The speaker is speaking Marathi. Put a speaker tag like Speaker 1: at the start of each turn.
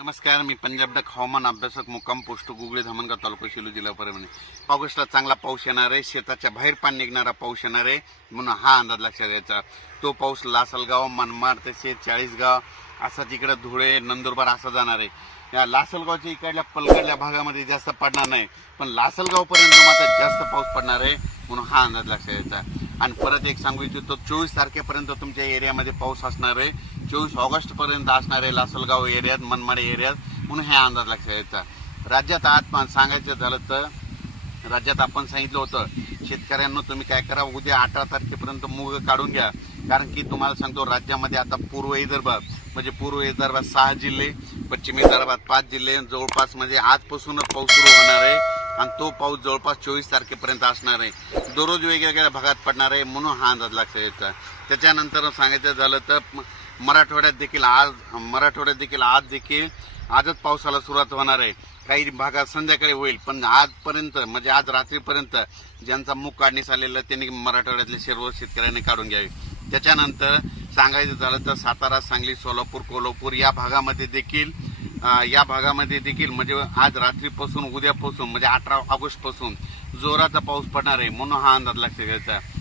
Speaker 1: नमस्कार मी पंजाब डक हवामान अभ्यासक मुक्काम पोस्ट गुगळे धामणगाव तालुका शिलू जिल्हा परभणी ऑगस्टला चांगला पाऊस येणार आहे शेताच्या बाहेर पाणी निघणारा पाऊस येणार आहे म्हणून हा अंदाज लक्षात घ्यायचा तो पाऊस लासलगाव मनमाड तसेच चाळीसगाव असा तिकडे धुळे नंदुरबार असा जाणार आहे या लासलगावच्या इकडल्या पलकडल्या भागामध्ये जास्त पडणार नाही पण लासलगावपर्यंत मात्र जास्त पाऊस पडणार आहे म्हणून हा अंदाज लक्षात येतो आणि परत एक सांगू इच्छितो चोवीस तारखेपर्यंत तुमच्या एरियामध्ये पाऊस असणार आहे चोवीस ऑगस्टपर्यंत असणार आहे लासलगाव एरियात मनमाडे एरियात म्हणून हा अंदाज लक्षात येतो राज्यात पण सांगायचं झालं तर राज्यात आपण सांगितलं होतं शेतकऱ्यांना तुम्ही काय करा उद्या अठरा तारखेपर्यंत मुग काढून घ्या कारण की तुम्हाला सांगतो राज्यामध्ये आता पूर्व विदर्भात म्हणजे पूर्व विदर्भात सहा जिल्हे पश्चिम विदर्भात पाच जिल्हे जवळपास म्हणजे आजपासूनच पाऊस सुरू होणार आहे आणि तो पाऊस जवळपास चोवीस तारखेपर्यंत असणार आहे दररोज वेगवेगळ्या भागात पडणार आहे म्हणून हा अंदाज लागतो याचा त्याच्यानंतर सांगायचं झालं तर मराठवाड्यात देखील आज मराठवाड्यात देखील आज देखील आजच पावसाला सुरुवात होणार आहे काही भागात संध्याकाळी होईल पण आजपर्यंत म्हणजे आज रात्रीपर्यंत ज्यांचा मूग काढणीस आलेला त्यांनी मराठवाड्यातले सर्व शेतकऱ्यांनी काढून घ्यावी त्याच्यानंतर सांगायचं झालं तर सातारा सांगली सोलापूर कोल्हापूर या भागामध्ये देखील या भागामध्ये देखील म्हणजे आज रात्रीपासून उद्यापासून म्हणजे अठरा ऑगस्टपासून जोराचा पाऊस पडणार आहे म्हणून हा अंदाज लक्षात घ्यायचा